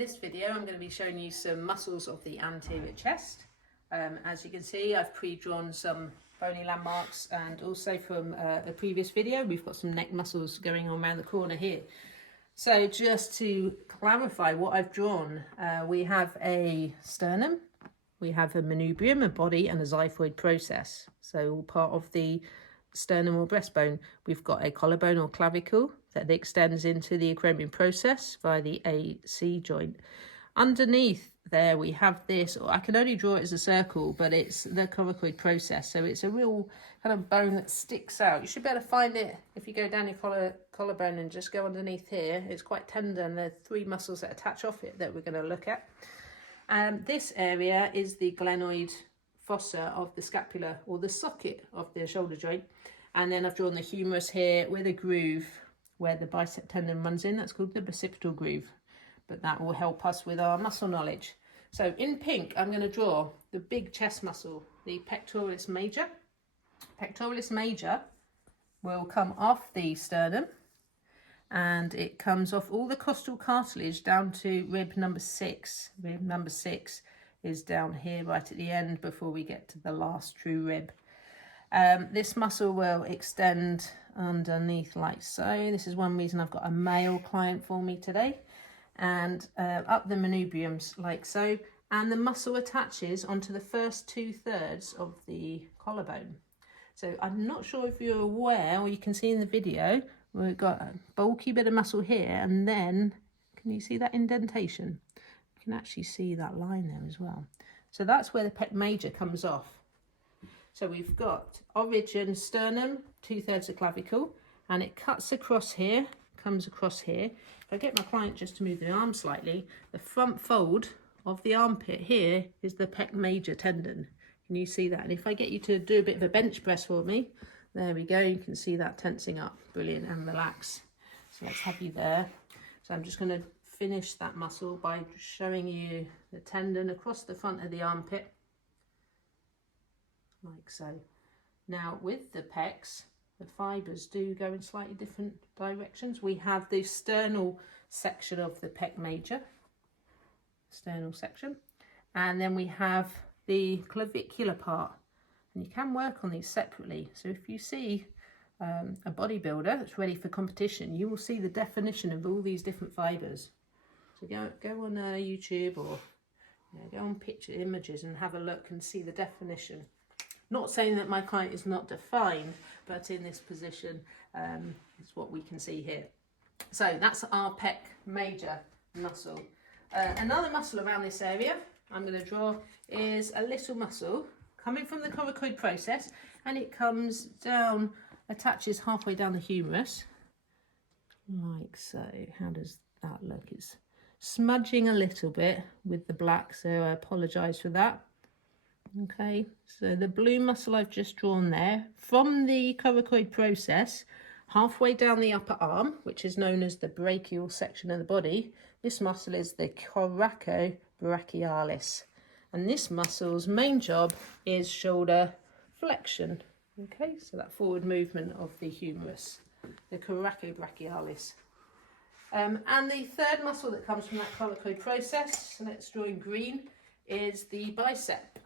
this video I'm going to be showing you some muscles of the anterior chest. As you can see, I've pre-drawn some bony landmarks, and also from the previous video we've got some neck muscles going on around the corner here. So just to clarify what I've drawn, we have a sternum, we have a manubrium, a body and a xiphoid process. So all part of the sternum or breastbone. We've got a collarbone or clavicle that extends into the acromion process via the AC joint. Underneath there we have this, or I can only draw it as a circle, but it's the coracoid process. So it's a real kind of bone that sticks out. You should be able to find it if you go down your collarbone and just go underneath here. It's quite tender, and there are three muscles that attach off it that we're going to look at. This area is the glenoid fossa of the scapula, or the socket of the shoulder joint. And then I've drawn the humerus here with a groove where the bicep tendon runs in. That's called the bicipital groove, but that will help us with our muscle knowledge. So in pink, I'm going to draw the big chest muscle, the pectoralis major. Pectoralis major will come off the sternum, and it comes off all the costal cartilage down to rib number 6. Rib number 6 is down here right at the end before we get to the last true rib. This muscle will extend underneath like so. This is one reason I've got a male client for me today. And up the manubriums like so. And the muscle attaches onto the first 2/3 of the collarbone. So I'm not sure if you're aware, or you can see in the video, we've got a bulky bit of muscle here, and then, can you see that indentation? You can actually see that line there as well. So that's where the pec major comes off. So we've got origin sternum, 2/3 of clavicle, and it cuts across here, comes across here. If I get my client just to move the arm slightly, the front fold of the armpit here is the pec major tendon. Can you see that? And if I get you to do a bit of a bench press for me, there we go, you can see that tensing up. Brilliant, and relax. So let's have you there. So I'm just going to finish that muscle by showing you the tendon across the front of the armpit, like so. Now with the pecs, the fibres do go in slightly different directions. We have the sternal section of the pec major, sternal section, and then we have the clavicular part, and you can work on these separately. So if you see a bodybuilder that's ready for competition, you will see the definition of all these different fibres. So go on YouTube, or go on picture images and have a look and see the definition. Not saying that my client is not defined, but in this position, it's what we can see here. So that's our pec major muscle. Another muscle around this area I'm going to draw is a little muscle coming from the coracoid process, and it comes down, attaches halfway down the humerus, like so. How does that look? It's smudging a little bit with the black, so I apologise for that. Okay, so the blue muscle I've just drawn there from the coracoid process, halfway down the upper arm, which is known as the brachial section of the body. This muscle is the Coraco Brachialis, and this muscle's main job is shoulder flexion. Okay, so that forward movement of the humerus, the Coraco Brachialis. And the third muscle that comes from that coracoid process, and let's draw in green, is the bicep.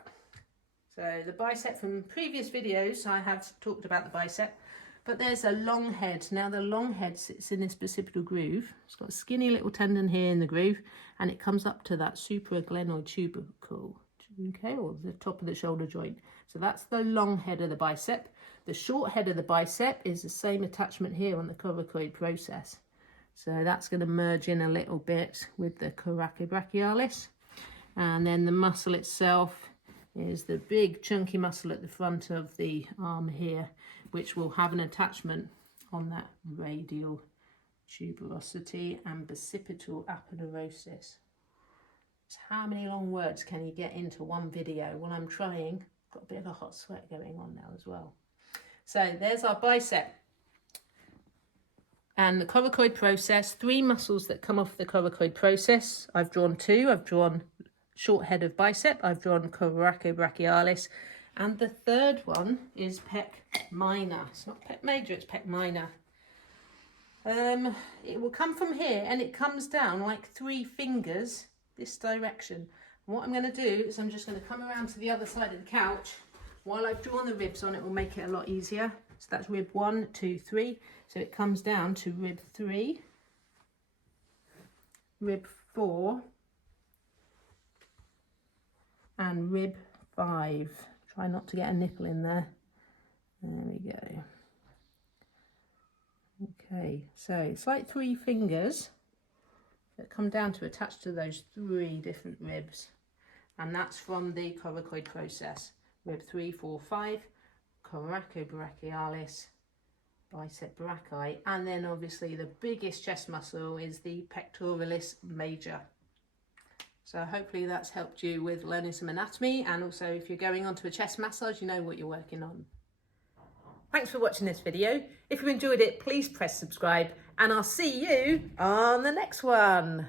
So the bicep, from previous videos I have talked about the bicep, but there's a long head. Now the long head sits in this bicipital groove. It's got a skinny little tendon here in the groove, and it comes up to that supraglenoid tubercle, okay, or the top of the shoulder joint. So that's the long head of the bicep. The short head of the bicep is the same attachment here on the coracoid process. So that's going to merge in a little bit with the coraco brachialis. And then the muscle itself is the big chunky muscle at the front of the arm here, which will have an attachment on that radial tuberosity and bicipital aponeurosis. So how many long words can you get into one video? Well, I'm trying. Got a bit of a hot sweat going on now as well. So there's our bicep and the coracoid process. Three muscles that come off the coracoid process. I've drawn two. I've drawn short head of bicep, I've drawn coraco brachialis, and the third one is pec minor. It's not pec major, it's pec minor. It will come from here and it comes down like 3 fingers this direction. And what I'm going to do is I'm just going to come around to the other side of the couch. While I've drawn the ribs on, it will make it a lot easier. So that's rib 1, 2, 3. So it comes down to rib 3, rib 4, and rib 5. Try not to get a nipple in there. There we go. Okay, so it's like 3 fingers that come down to attach to those 3 different ribs. And that's from the coracoid process. Rib 3, 4, 5, Coraco Brachialis, bicep brachii, and then obviously the biggest chest muscle is the pectoralis major. So hopefully that's helped you with learning some anatomy, and also if you're going on to a chest massage, you know what you're working on. Thanks for watching this video. If you enjoyed it, please press subscribe, and I'll see you on the next one.